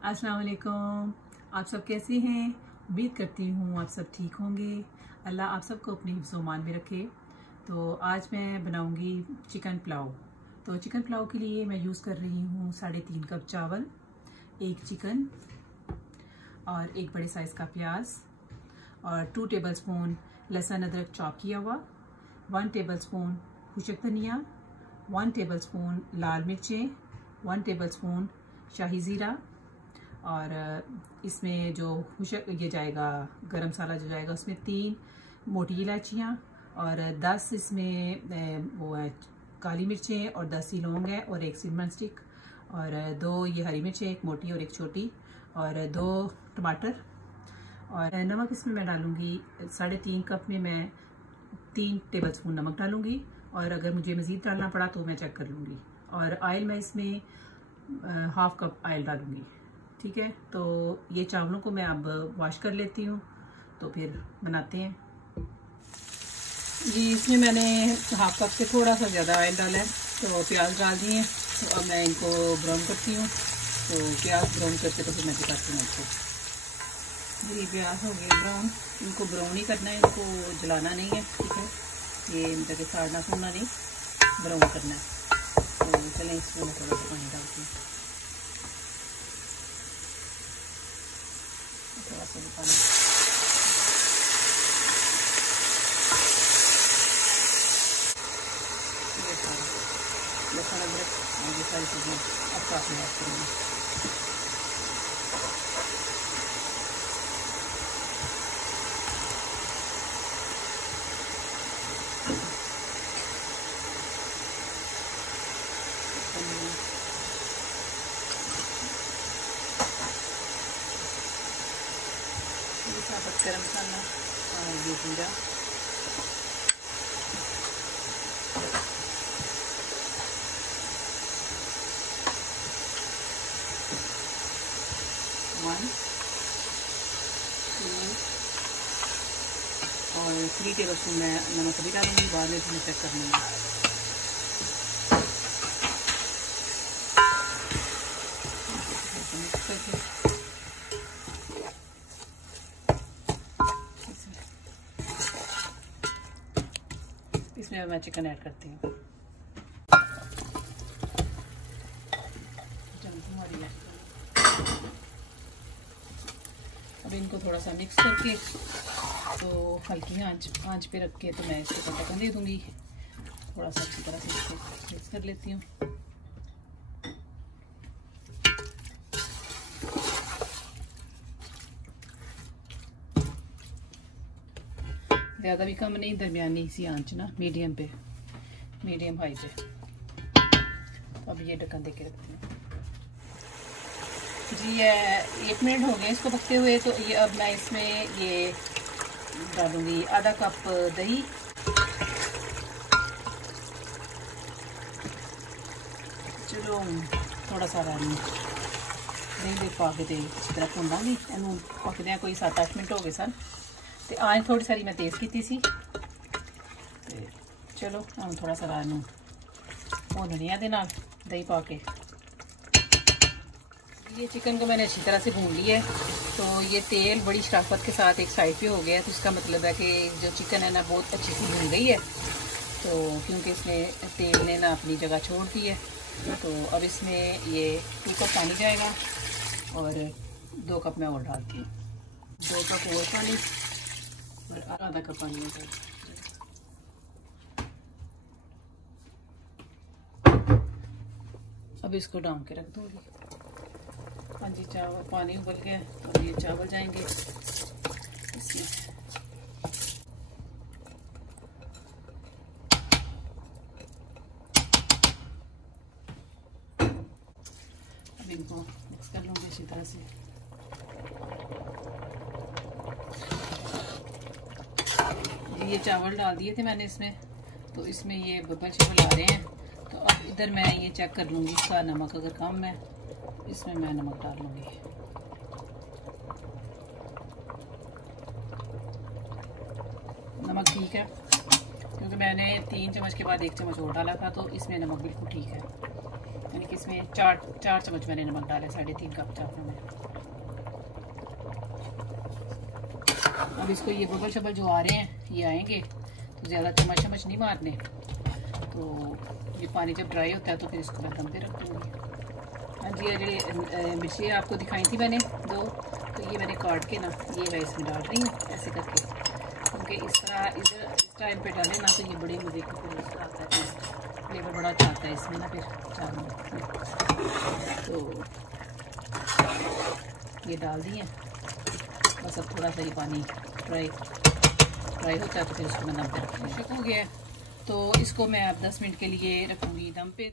अस्सलाम वालेकुम। आप सब कैसे हैं? उम्मीद करती हूँ आप सब ठीक होंगे। अल्लाह आप सबको अपनी हिफ्ज़-ओ-मान में रखे। तो आज मैं बनाऊँगी चिकन पुलाव। तो चिकन पुलाव के लिए मैं यूज़ कर रही हूँ 3.5 कप चावल, 1 चिकन और 1 बड़े साइज़ का प्याज और 2 टेबलस्पून लहसुन अदरक चॉप किया हुआ, 1 टेबलस्पून खुशक धनिया, 1 टेबलस्पून लाल मिर्चें, 1 टेबलस्पून शाही ज़ीरा और इसमें जो ये जाएगा गरम मसाला जो जाएगा उसमें 3 मोटी इलायचियाँ और 10 इसमें वो है काली मिर्चें और 10 ही लौंग है और 1 सिनेमन स्टिक और 2 ये हरी मिर्चें, 1 मोटी और 1 छोटी और 2 टमाटर और नमक इसमें मैं डालूँगी 3.5 कप में मैं 3 टेबलस्पून नमक डालूँगी और अगर मुझे मज़ीद डालना पड़ा तो मैं चेक कर लूँगी। और ऑयल मैं इसमें 1/2 कप ऑयल डालूँगी। ठीक है, तो ये चावलों को मैं अब वॉश कर लेती हूँ, तो फिर बनाते हैं। जी इसमें मैंने 1/2 कप से थोड़ा सा ज़्यादा ऑयल डाला है। तो प्याज डाल दिए हैं, तो अब मैं इनको ब्राउन करती हूँ। तो प्याज ब्राउन करके तो फिर मैं दिखाती हूँ आपको। जी प्याज हो गए ब्राउन, इनको ब्राउन ही करना है, इनको जलाना नहीं है। ठीक है, ये इनका के साड़ना फूलना नहीं, ब्राउन करना है। तो चलें इसको मैं थोड़ा सा पानी डालती हूँ, थोड़ा सा पानी। लहसुन अदरक ये सारी चीज़ें अब साथ में ऐड करूँगी। साबुत गरम मसाला और ये जीरा, और 3 टेबलस्पून मैं नमक भी डालूंगी, बाद में इसमें चेक कर लूँगी। मिक्स करके इसमें मैं चिकन ऐड करती हूँ। अब इनको थोड़ा सा मिक्स करके तो हल्की आंच पे रख के तो मैं इसको ढक्कन दे दूँगी। थोड़ा सा अच्छी तरह से इसको मिक्स कर लेती हूँ। ज़्यादा भी कम नहीं, दरमियानी सी आंच ना, मीडियम पे, मीडियम हाई पे। अब ये ढक्कन दे के रखती हूँ। जी 1 मिनट हो गए इसको पकते हुए। तो ये अब मैं इसमें ये डालूंगी आधा कप दही, चलो थोड़ा सा दही दे पा के अच्छी तरह भुनांगी इनू। पकदे कोई 7-8 मिनट हो गए सन ते आंच थोड़ी सारी मैं तेज़ की सी। ते चलो हम थोड़ा सा इनू भुननी है दही पा के। ये चिकन को मैंने अच्छी तरह से भून लिया है। तो ये तेल बड़ी शराफत के साथ एक साइड पे हो गया है, तो इसका मतलब है कि जो चिकन है ना बहुत अच्छी सी भून गई है। तो क्योंकि इसमें तेल ने ना अपनी जगह छोड़ दी है। तो अब इसमें ये 2 कप पानी जाएगा और 2 कप मैं और डालती हूँ। 2 कप और पानी और आधा कप पानी में। अब इसको ढाँप के रख दूँगी। हाँ जी, चावल पानी उबल गया, अब ये चावल जाएंगे इसमें। अब इनको मिक्स कर लूँगी अच्छी तरह से। ये चावल डाल दिए थे मैंने इसमें, तो इसमें ये बबल शबल आ रहे हैं। तो अब इधर मैं ये चेक कर लूँगी इसका नमक, अगर कम है इसमें मैं नमक डाल लूँगी। नमक ठीक है, क्योंकि मैंने 3 चम्मच के बाद 1 चम्मच और डाला था, तो इसमें नमक बिल्कुल ठीक है, यानी कि इसमें 4 चम्मच मैंने नमक डाला है 3.5 कप चावलों में। अब इसको ये बबल शबल जो आ रहे हैं ये आएंगे, तो ज़्यादा चम्मच नहीं मारने। तो ये पानी जब ड्राई होता है तो फिर इसको मैं दम पे रख दूँगी। हाँ जी, ये मिर्ची आपको दिखाई थी मैंने 2, तो ये मैंने काट के ना ये मैं इसमें डाल रही हूँ ऐसे करके, क्योंकि इस तरह इधर इस टाइम पे डालें ना तो ये बड़े मज़े का फिर इसका आता है, फ्लेवर बड़ा अच्छा आता है इसमें ना फिर चावल। तो ये डाल दिए, बस अब थोड़ा सा ये पानी फ्राई होता है तो फिर इसको मैं दम पे रखूँगी। हो गया तो इसको मैं अब 10 मिनट के लिए रखूँगी दम पे।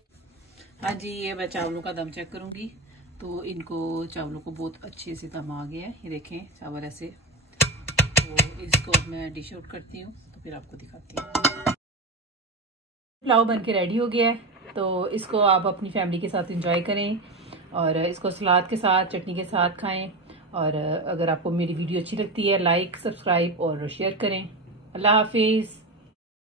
हाँ जी, ये मैं चावलों का दम चेक करूँगी तो इनको चावलों को बहुत अच्छे से दम आ गया है। ये देखें चावल ऐसे। तो इसको अब मैं डिश आउट करती हूँ तो फिर आपको दिखाती हूँ। पुलाव बन के रेडी हो गया है, तो इसको आप अपनी फैमिली के साथ एंजॉय करें और इसको सलाद के साथ चटनी के साथ खाएं। और अगर आपको मेरी वीडियो अच्छी लगती है लाइक सब्सक्राइब और शेयर करें। अल्लाह हाफिज़।